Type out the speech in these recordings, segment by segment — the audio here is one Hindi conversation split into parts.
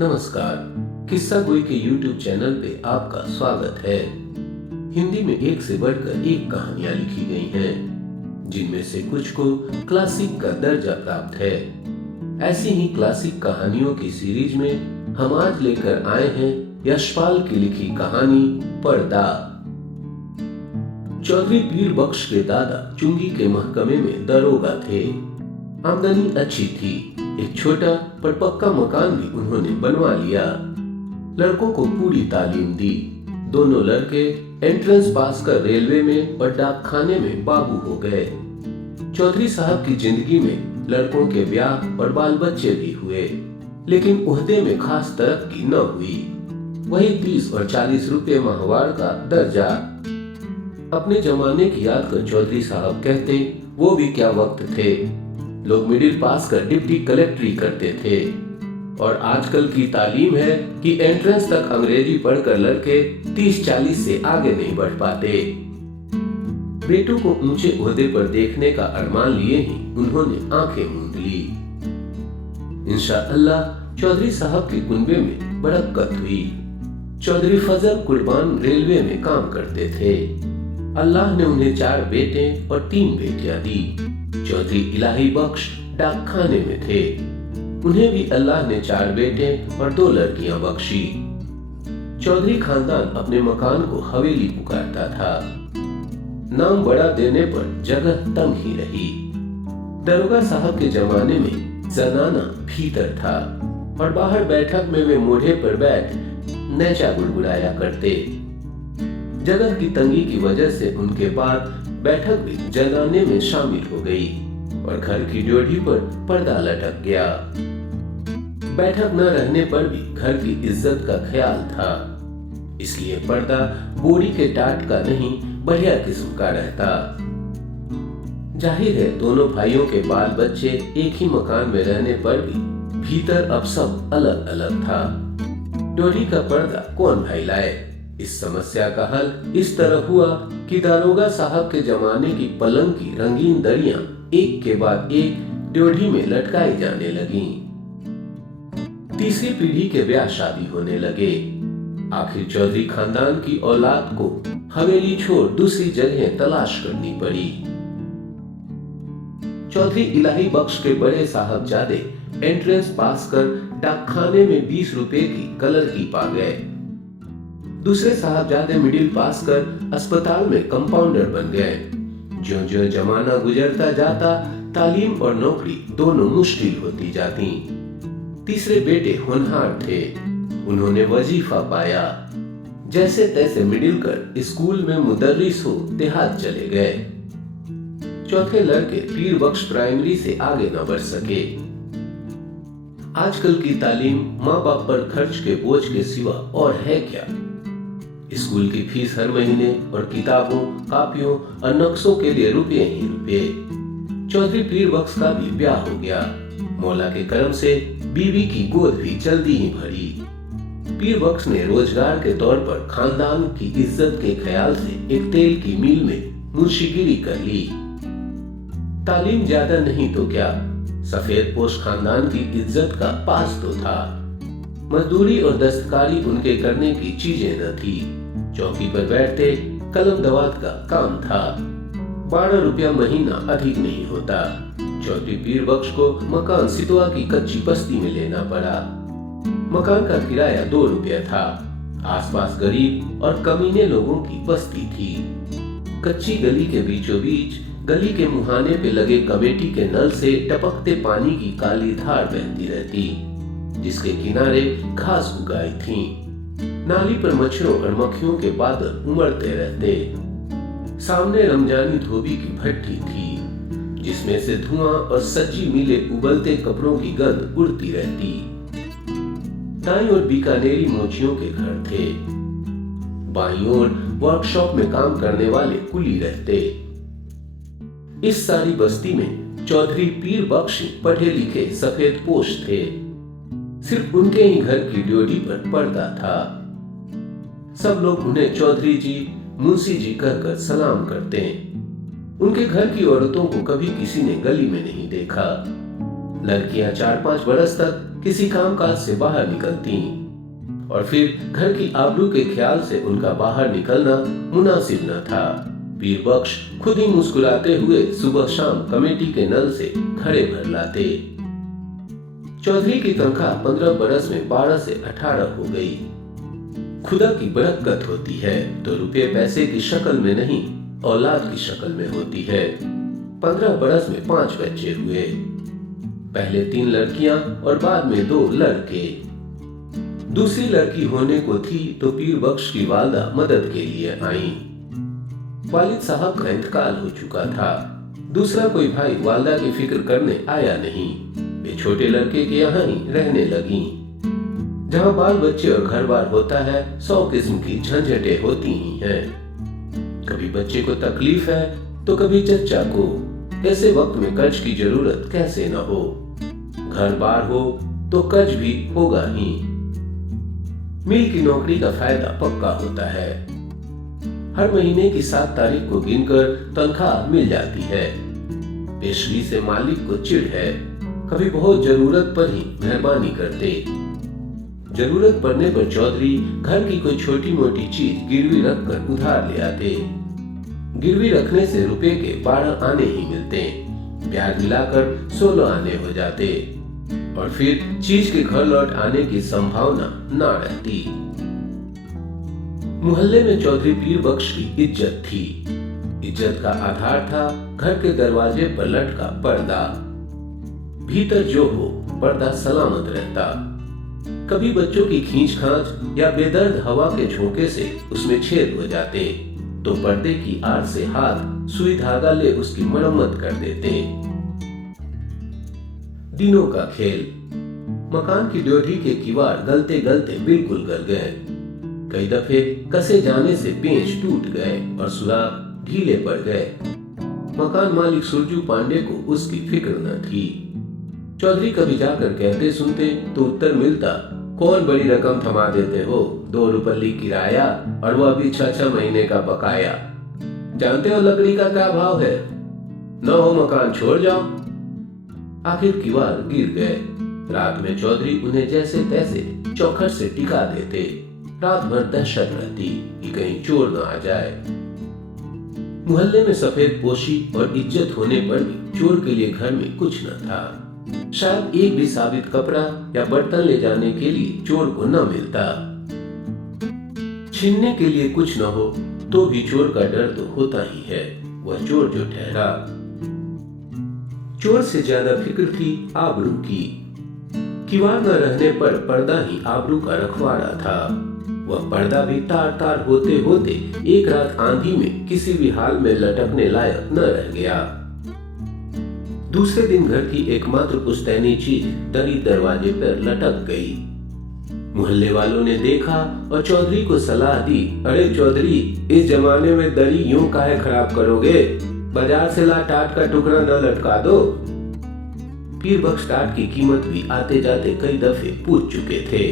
नमस्कार। किस्सा गोई के YouTube चैनल पे आपका स्वागत है। हिंदी में एक से बढ़कर एक कहानियां लिखी गई हैं, जिनमें से कुछ को क्लासिक का दर्जा प्राप्त है। ऐसी ही क्लासिक कहानियों की सीरीज में हम आज लेकर आए हैं यशपाल की लिखी कहानी पर्दा। चौधरी पीर बख्श के दादा चुंगी के महकमे में दरोगा थे। आमदनी अच्छी थी। एक छोटा पर पक्का मकान भी उन्होंने बनवा लिया। लड़कों को पूरी तालीम दी। दोनों लड़के एंट्रेंस पास कर रेलवे में और डाकखाने में बाबू हो गए। चौधरी साहब की जिंदगी में लड़कों के ब्याह और बाल बच्चे भी हुए, लेकिन ओहदे में खास तरक्की न हुई। वही 30 और 40 रुपए माहवार का दर्जा। अपने जमाने की याद कर चौधरी साहब कहते, वो भी क्या वक्त थे। लोग मिडिल पास कर डिप्टी कलेक्टरी करते थे, और आजकल की तालीम है कि एंट्रेंस तक अंग्रेजी पढ़कर लड़के 30-40 से आगे नहीं बढ़ पाते। बेटों को ऊंचे ओहदे पर देखने का अरमान लिए ही उन्होंने आंखें मूंद ली। इंशाअल्लाह चौधरी साहब के कुनबे में बरकत हुई। चौधरी फजल कुर्बान रेलवे में काम करते थे। अल्लाह ने उन्हें 4 बेटे और 3 बेटियां दी। चौधरी इलाही बख्श डाकखाने में थे। उन्हें भी अल्लाह ने 4 बेटे और 2 लड़कियां बख्शी। चौधरी खानदान अपने मकान को हवेली पुकारता था। नाम बड़ा देने पर जगह तंग ही रही। दरोगा साहब के जमाने में जनाना भीतर था, और बाहर बैठक में वे मोढ़े पर बैठ नेचा गुड़गुड़ाया करते। जगह की तंगी की वजह से उनके बाद बैठक भी जनाने में शामिल हो गई, और घर की ड्योढ़ी पर पर्दा लटक गया। बैठक न रहने पर भी घर की इज्जत का ख्याल था, इसलिए पर्दा बोरी के टाट का नहीं, बढ़िया किस्म का रहता। जाहिर है दोनों भाइयों के बाल बच्चे एक ही मकान में रहने पर भी भीतर अब सब अलग अलग था। ड्योढ़ी का पर्दा कौन भाई लाए? इस समस्या का हल इस तरह हुआ कि दारोगा साहब के जमाने की पलंग की रंगीन दरियां एक के बाद एक ड्योढ़ी में लटकाई जाने लगीं। तीसरी पीढ़ी के ब्याह शादी होने लगे। आखिर चौधरी खानदान की औलाद को हवेली छोड़ दूसरी जगह तलाश करनी पड़ी। चौधरी इलाही बख्श के बड़े साहबजादे एंट्रेंस पास कर डाकखाने में 20 रुपए की कलर की पा गए। दूसरे साहबजादे मिडिल पास कर अस्पताल में कंपाउंडर बन गए। ज्यों-ज्यों जमाना गुजरता जाता, तालीम और नौकरी दोनों मुश्किल होती जाती। तीसरे बेटे होनहार थे। उन्होंने वजीफा पाया। जैसे तैसे मिडिल कर स्कूल में मुदर्रिस हो देहात चले गए। चौथे लड़के पीर बख्श प्राइमरी से आगे न बढ़ सके। आजकल की तालीम माँ बाप पर खर्च के बोझ के सिवा और है क्या। स्कूल की फीस हर महीने, और किताबों, कापियों और नक्शों के लिए रुपये ही रुपये। चौधरी पीर बख्श का भी ब्याह हो गया। मौला के करम से बीवी की गोद भी जल्दी ही भरी। पीर बख्श ने रोजगार के तौर पर खानदान की इज्जत के ख्याल से एक तेल की मिल में मुंशीगिरी कर ली। तालीम ज्यादा नहीं तो क्या, सफेद पोश खानदान की इज्जत का पास तो था। मजदूरी और दस्तकारी उनके करने की चीजें न थी। चौकी पर बैठते कलम दवात का काम था। 12 रुपया महीना अधिक नहीं होता। चौधरी पीर बख्श को मकान सितवा की कच्ची बस्ती में लेना पड़ा। मकान का किराया 2 रुपया था। आसपास गरीब और कमीने लोगों की बस्ती थी। कच्ची गली के बीचों बीच गली के मुहाने पे लगे कमेटी के नल से टपकते पानी की काली धार बहती रहती, जिसके किनारे घास उगाई थी। नाली पर मच्छरों और मक्खियों के बादल उमड़ते रहते। सामने रमजानी धोबी की भट्टी थी, जिसमें से धुआं और सज्जी मिले उबलते कपड़ों की गंध उड़ती रहती। दाईं ओर बीकानेरी मोचियों के घर थे। बाईं ओर वर्कशॉप में काम करने वाले कुली रहते। इस सारी बस्ती में चौधरी पीर बख्श पढ़े लिखे सफेद पोश थे। सिर्फ उनके ही घर की ड्योढ़ी पर पर्दा था। सब लोग उन्हें चौधरी जी, मुंशी जी कहकर सलाम करते। उनके घर की औरतों को कभी किसी ने गली में नहीं देखा। लड़कियां 4-5 बरस तक किसी कामकाज से बाहर निकलती और फिर घर की आबरू के ख्याल से उनका बाहर निकलना मुनासिब न था। पीर बख्श खुद ही मुस्कुराते हुए सुबह शाम कमेटी के नल से घड़े भर लाते। चौधरी की तनख्वाह 15 बरस में 12 से 18 हो गई। खुदा की बरकत होती है तो रुपये पैसे की शक्ल में नहीं, औलाद की शक्ल में होती है। 15 बरस में 5 बच्चे हुए, पहले 3 लड़कियां और बाद में 2 लड़के। दूसरी लड़की होने को थी तो पीर बख्श की वालदा मदद के लिए आई। वालिद साहब का इंतकाल हो चुका था। दूसरा कोई भाई वालदा की फिक्र करने आया नहीं। वे छोटे लड़के के यहाँ ही रहने लगी। जहाँ बाल बच्चे और घर बार होता है, 100 किस्म की झंझटें होती ही हैं। कभी बच्चे को तकलीफ है तो कभी चच्चा को। ऐसे वक्त में कर्ज की जरूरत कैसे न हो। घर बार हो तो कर्ज भी होगा ही। मिल की नौकरी का फायदा पक्का होता है। हर महीने की 7 तारीख को गिनकर तनख्वाह मिल जाती है। पेशगी से मालिक को चिढ़ है, कभी बहुत जरूरत पर ही मेहरबानी करते। जरूरत पड़ने पर चौधरी घर की कोई छोटी मोटी चीज गिरवी रखकर उधार ले आते। गिरवी रखने से रुपए के 12 आने ही मिलते, ब्याज मिलाकर 16 आने हो जाते और फिर चीज के घर लौट आने की संभावना ना रहती। मोहल्ले में चौधरी पीर बख्श की इज्जत थी। इज्जत का आधार था घर के दरवाजे पर लटका पर्दा। भीतर जो हो पर्दा सलामत रहता। कभी बच्चों की खींच खांच या बेदर्द हवा के झोंके से उसमें छेद हो जाते तो पर्दे की आड़ से हाथ सुई धागा ले उसकी मरम्मत कर देते। दिनों का खेल। मकान की ड्योढ़ी के किवाड़ गलते गलते बिल्कुल गल गए। कई दफे कसे जाने से पेंच टूट गए और सुराख ढीले पड़ गए। मकान मालिक सुरजू पांडे को उसकी फिक्र न थी। चौधरी कभी जाकर कहते सुनते तो उत्तर मिलता, कौन बड़ी रकम थमा देते हो, 2 रुपये किराया और वह भी 6-6 महीने का बकाया। जानते हो लकड़ी का क्या भाव है, न हो मकान छोड़ जाओ। आखिर किवाड़ गिर गए। रात में चौधरी उन्हें जैसे तैसे चौखट से टिका देते। रात भर दहशत रहती कि कहीं चोर न आ जाए। मोहल्ले में सफेद पोशी और इज्जत होने पर भी चोर के लिए घर में कुछ न था। शायद एक भी साबित कपड़ा या बर्तन ले जाने के लिए चोर को न मिलता। छीनने के लिए कुछ न हो तो भी चोर का डर तो होता ही है। वह चोर जो ठहरा। चोर से ज्यादा फिक्र थी आबरू की। किवाड़ न रहने पर पर्दा ही आबरू का रखवाड़ा था। वह पर्दा भी तार तार होते होते एक रात आंधी में किसी भी हाल में लटकने लायक न रह गया। दूसरे दिन घर की एकमात्र पुश्तैनी चीज दरी दरवाजे पर लटक गई। मोहल्ले वालों ने देखा और चौधरी को सलाह दी, अरे चौधरी, इस जमाने में दरी यूं काहे खराब करोगे, बाजार से ला टाट का टुकड़ा न लटका दो। पीर बख्श टाट की कीमत भी आते जाते कई दफे पूछ चुके थे।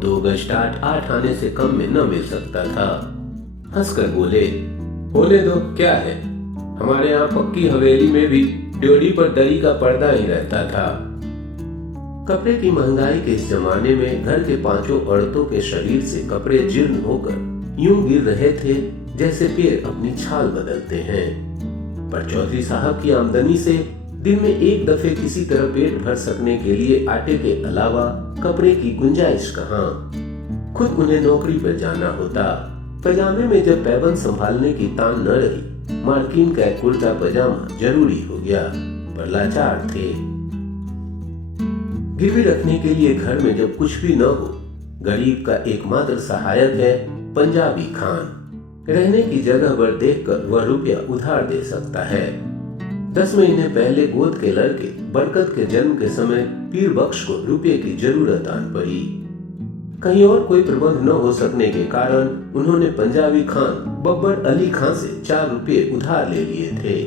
2 गज टाट 8 आने से कम में न मिल सकता था। हंसकर बोले, होने दो, क्या है, हमारे यहाँ पक्की हवेली में भी ड्योढ़ी पर दरी का पर्दा ही रहता था। कपड़े की महंगाई के इस जमाने में घर के 5 औरतों के शरीर से कपड़े जीर्ण होकर यूं गिर रहे थे जैसे पेड़ अपनी छाल बदलते हैं। पर चौधरी साहब की आमदनी से दिन में एक दफे किसी तरह पेट भर सकने के लिए आटे के अलावा कपड़े की गुंजाइश कहाँ। खुद उन्हें नौकरी पर जाना होता। पजामे में जब पैबंद संभालने की तान न रही, मार्किन का कुर्ता पजामा जरूरी हो गया, पर लाचार थे। गिरवी रखने के लिए घर में जब कुछ भी न हो, गरीब का एकमात्र सहायक है पंजाबी खान। रहने की जगह भर देखकर वह रुपया उधार दे सकता है। 10 महीने पहले गोद के लड़के बरकत के जन्म के समय पीर बख्श को रुपये की जरूरत आन पड़ी। कहीं और कोई प्रबंध न हो सकने के कारण उन्होंने पंजाबी खान बब्बर अली खान से 4 रुपये उधार ले लिए थे।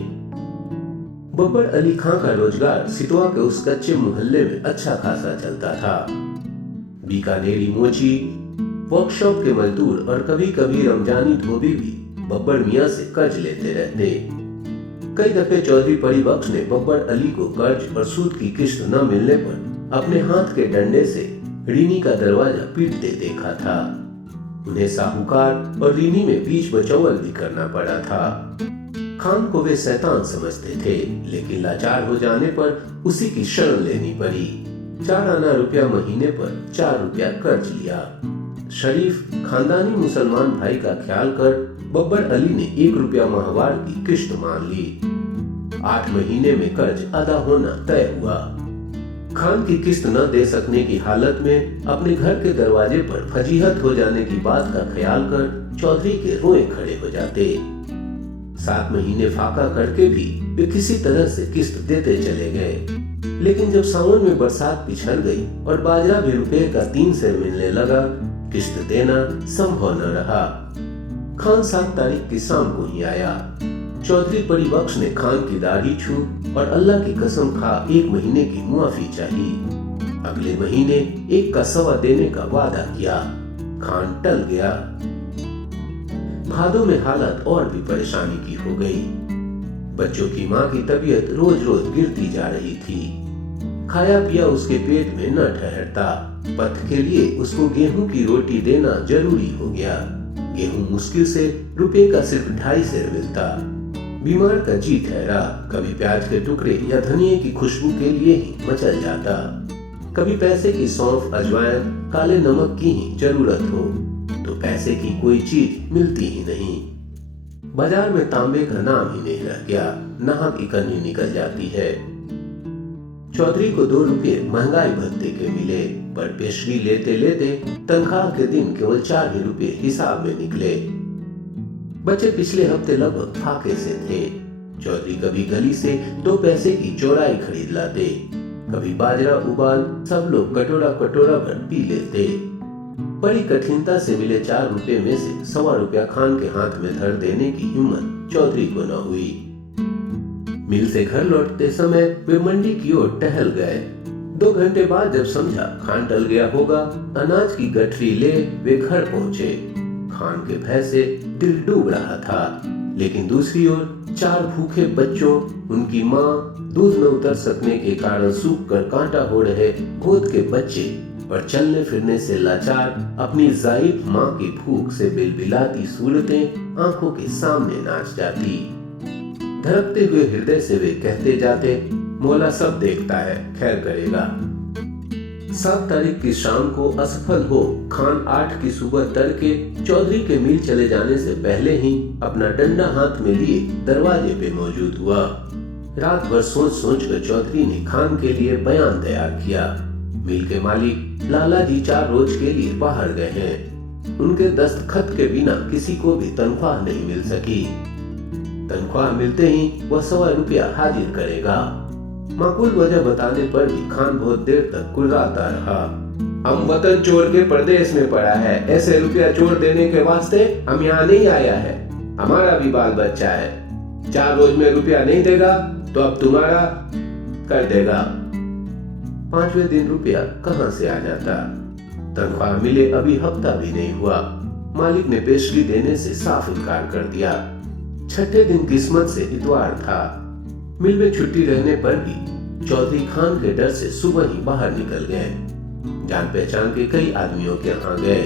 बब्बर अली खान का रोजगार सितवा के उस कच्चे मोहल्ले में अच्छा खासा चलता था। बीकानेरी मोची, वर्कशॉप के मजदूर और कभी कभी रमजानी धोबी भी बब्बर मियाँ से कर्ज लेते रहते। कई दफे चौधरी परी बख्श ने बब्बर अली को कर्ज और सूद की किस्त न मिलने पर अपने हाथ के डंडे से रीनी का दरवाजा पीटते देखा था। उन्हें साहूकार और रीनी में बीच बचौल भी करना पड़ा था। खान को वे शैतान समझते थे, लेकिन लाचार हो जाने पर उसी की शरण लेनी पड़ी। 4 आना रुपया महीने पर 4 रुपया कर्ज लिया। शरीफ खानदानी मुसलमान भाई का ख्याल कर बब्बर अली ने 1 रुपया माहवार की किश्त मान ली। 8 महीने में कर्ज अदा होना तय हुआ। खान की किस्त न दे सकने की हालत में अपने घर के दरवाजे पर फजीहत हो जाने की बात का ख्याल कर चौधरी के रोए खड़े हो जाते। 7 महीने फाका करके भी वे किसी तरह से किस्त देते चले गए। लेकिन जब सावन में बरसात पिछड़ गई और बाजरा भी रुपए का 3 सेर मिलने लगा, किस्त देना संभव न रहा। खान 7 तारीख की शाम को ही आया। चौधरी परिबख्श ने खान की दाढ़ी छू और अल्लाह की कसम खा 1 महीने की मुआफी चाहिए। अगले महीने 1 का सवा देने का वादा किया। खान टल गया। भादों में हालत और भी परेशानी की हो गई। बच्चों की माँ की तबीयत रोज रोज गिरती जा रही थी। खाया पिया उसके पेट में न ठहरता। पथ के लिए उसको गेहूं की रोटी देना जरूरी हो गया। गेहूं मुश्किल से रुपए का सिर्फ 2.5 सेर मिलता। बीमार का जी ठहरा। कभी प्याज के टुकड़े या धनिये की खुशबू के लिए ही मचल जाता, कभी पैसे की सौंफ, अजवाइन, काले नमक की ही जरूरत हो तो पैसे की कोई चीज मिलती ही नहीं। बाजार में तांबे का नाम ही नहीं रह गया। नाहक इकन्नी निकल जाती है। चौधरी को 2 रुपये महंगाई भत्ते के मिले, पर पेशगी लेते लेते तनख्वाह के दिन केवल 4 ही रुपये हिसाब में निकले। बच्चे पिछले हफ्ते लगभग फाके से थे। चौधरी कभी गली से 2 पैसे की चौराई खरीद लाते, कभी बाजरा उबाल सब लोग कटोरा कटोरा भर पी लेते। बड़ी कठिनता से मिले 4 रुपये में से 1.25 रुपया खान के हाथ में धर देने की हिम्मत चौधरी को न हुई। मिल से घर लौटते समय वे मंडी की ओर टहल गए। 2 घंटे बाद जब समझा खान टल गया होगा, अनाज की गठरी ले वे घर पहुंचे। खान के भय से दिल डूब रहा था, लेकिन दूसरी ओर 4 भूखे बच्चों, उनकी माँ, दूध न उतर सकने के कारण सूख कर कांटा हो रहे गोद के बच्चे और चलने फिरने से लाचार अपनी ज़ाइफ माँ की भूख से बिलबिलाती सूरतें आंखों के सामने नाच जाती। धड़कते हुए हृदय से वे कहते जाते, मौला सब देखता है, खैर करेगा। 7 तारीख की शाम को असफल हो खान 8 की सुबह तड़के चौधरी के मिल चले जाने से पहले ही अपना डंडा हाथ में लिए दरवाजे पे मौजूद हुआ। रात भर सोच सोच कर चौधरी ने खान के लिए बयान तैयार किया। मिल के मालिक लाला जी 4 रोज के लिए बाहर गए हैं। उनके दस्तखत के बिना किसी को भी तनख्वाह नहीं मिल सकी। तनख्वाह मिलते ही वह 1.25 रुपया हाजिर करेगा। माकूल वजह बताने पर भी खान बहुत देर तक कुर्राता रहा। हम वतन छोड़ के प्रदेश में पड़ा है, ऐसे रुपया छोड़ देने के वास्ते हम यहाँ नहीं आया है। हमारा भी बाल बच्चा है। 4 रोज में रुपया नहीं देगा तो अब तुम्हारा कर देगा। 5वें दिन रुपया कहाँ से आ जाता? तनख्वाह मिले अभी हफ्ता भी नहीं हुआ। मालिक ने पेशगी देने से साफ इनकार कर दिया। 6ठे दिन किस्मत से इतवार था। मिल में छुट्टी रहने पर भी चौधरी खान के डर से सुबह ही बाहर निकल गए। जान पहचान के कई आदमियों के यहाँ गए।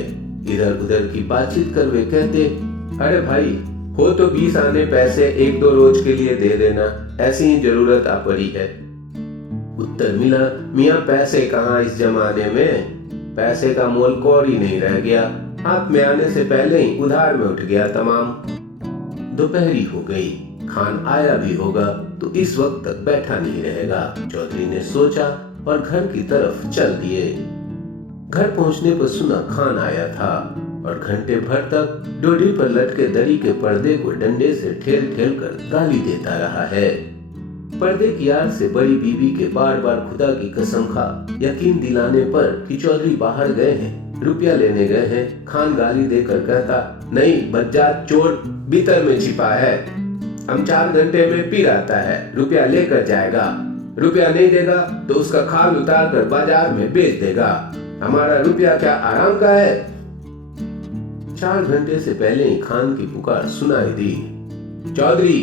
इधर उधर की बातचीत कर वे कहते, अरे भाई हो तो 20 आने पैसे 1-2 रोज के लिए दे देना, ऐसी ही जरूरत आ पड़ी है। उत्तर मिला, मियाँ पैसे कहाँ इस जमाने में, पैसे का मोल कौड़ी नहीं रह गया। हाथ में आने से पहले ही उधार में उठ गया तमाम। दोपहरी हो गई। खान आया भी होगा तो इस वक्त तक बैठा नहीं रहेगा, चौधरी ने सोचा और घर की तरफ चल दिए। घर पहुंचने पर सुना खान आया था और घंटे भर तक डोडी पर लटके दरी के पर्दे को डंडे से ठेल ठेल कर गाली देता रहा है। पर्दे की आड़ से बड़ी बीबी के बार बार खुदा की कसम खा यकीन दिलाने पर कि चौधरी बाहर गए हैं, रुपया लेने गए हैं, खान गाली देकर कहता, नहीं बज्जात चोर भीतर में छिपा है, हम 4 घंटे में पी आता है, रुपया लेकर जाएगा, रुपया नहीं देगा तो उसका खाल उतार कर बाजार में बेच देगा, हमारा रुपया क्या आराम का है। 4 घंटे से पहले ही खान की पुकार सुनाई दी, चौधरी।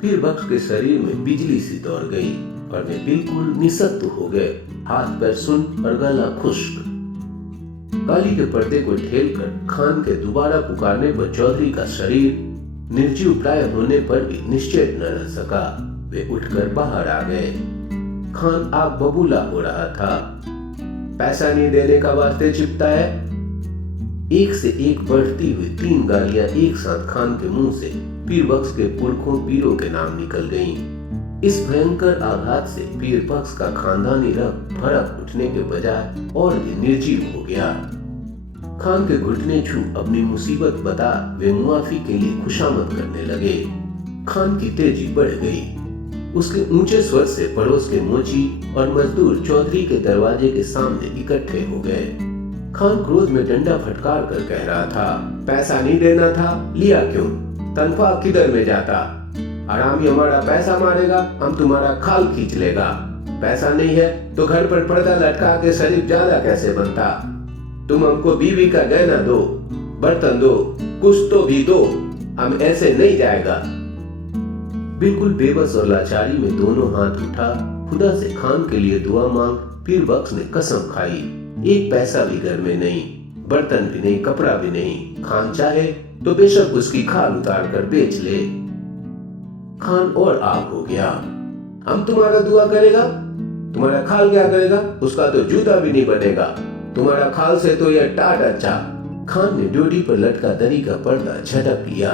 फिर बख्श के शरीर में बिजली सी दौड़ गई पर वे बिल्कुल निशब्द हो गए, हाथ पैर सुन्न और गला खुश्क। काली के पर्दे को ठेलकर खान के दोबारा पुकारने पर चौधरी का शरीर निर्जीव प्राय होने पर भी निश्चेत न रह सका। वे उठकर बाहर आ गए। खान आग बबूला हो रहा था। पैसा नहीं देने का वास्ते चिपता है। एक से एक बढ़ती हुई 3 गालियां एक साथ खान के मुंह से पीर बख्श के पुरखों पीरों के नाम निकल गईं। इस भयंकर आघात से पीर बख्श का खानदानी रग भड़क उठने के बजाय और भी निर्जीव हो गया। खान के घुटने छू अपनी मुसीबत बता वे मुआफी के लिए खुशामद करने लगे। खान की तेजी बढ़ गई। उसके ऊंचे स्वर से पड़ोस के मोची और मजदूर चौधरी के दरवाजे के सामने इकट्ठे हो गए। खान क्रोध में डंडा फटकार कर कह रहा था, पैसा नहीं देना था, लिया क्यों? तनख्वाह किधर में जाता? आरामी हमारा पैसा मारेगा, हम तुम्हारा खाल खींच लेगा। पैसा नहीं है तो घर पर पर्दा लटका के शरीफ ज्यादा कैसे बनता? तुम हमको बीवी का गहना दो, बर्तन दो, कुछ तो भी दो, हम ऐसे नहीं जाएगा। बिल्कुल बेबस और लाचारी में दोनों हाथ उठा खुदा से खान के लिए दुआ मांग पीर बख्श ने कसम खाई, एक पैसा भी घर में नहीं, बर्तन भी नहीं, कपड़ा भी नहीं। खान चाहे तो बेशक उसकी खाल उतार कर बेच ले। खान और आग हो गया। हम तुम्हारा दुआ करेगा? तुम्हारा खाल क्या करेगा? उसका तो जूता भी नहीं बनेगा। तुम्हारा खाल से तो यह टाट अच्छा। खान ने ड्योढ़ी पर लटका दरी का पर्दा झटक लिया।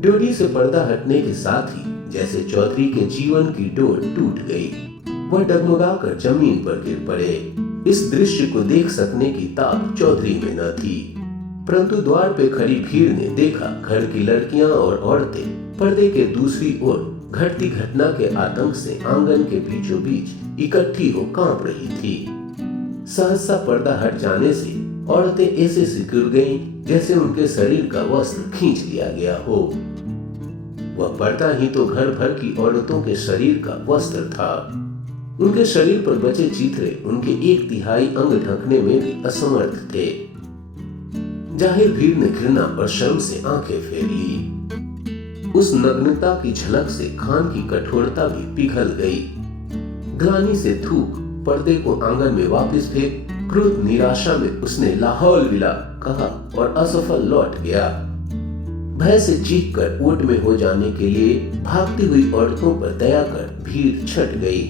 ड्योढ़ी से पर्दा हटने के साथ ही जैसे चौधरी के जीवन की डोर टूट गई। वह डगमगाकर जमीन पर गिर पड़े। इस दृश्य को देख सकने की ताक चौधरी में न थी, परंतु द्वार पे खड़ी भीड़ ने देखा घर की लड़कियां और औरतें पर्दे के दूसरी ओर घटती घटना के आतंक से आंगन के बीचों बीच इकट्ठी हो कांप रही थी। सहसा पर्दा हट जाने से औरतें ऐसे सिकुड़ गईं जैसे उनके शरीर का वस्त्र खींच लिया गया हो। वह पर्दा ही तो घर भर की औरतों के शरीर का वस्त्र था। उनके शरीर पर बचे चित्रे उनके 1/3 अंग ढकने में भी असमर्थ थे। जाहिर भीड़ ने घृणा और शर्म से आंखें फेर ली। उस नग्नता की झलक से खान की कठोरता भी पिघल गई। ग्लानि से थूक पर्दे को आंगन में वापस फेंक क्रोध निराशा में उसने लाहौल विला कहा और असफल लौट गया। भय से चीख कर ओट में हो जाने के लिए भागती हुई औरतों पर दया कर भीड़ छट गई।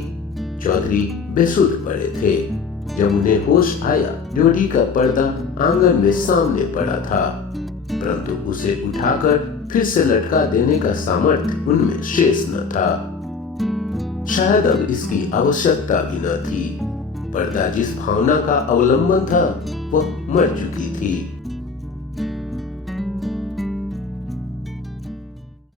चौधरी बेसुध पड़े थे। जब उन्हें होश आया, ड्योढ़ी का पर्दा आंगन में सामने पड़ा था, परंतु उसे उठाकर फिर से लटका देने का सामर्थ्य उनमें शेष न था। शायद अब इसकी आवश्यकता भी न थी। पर्दा जिस भावना का अवलंबन था वह मर चुकी थी।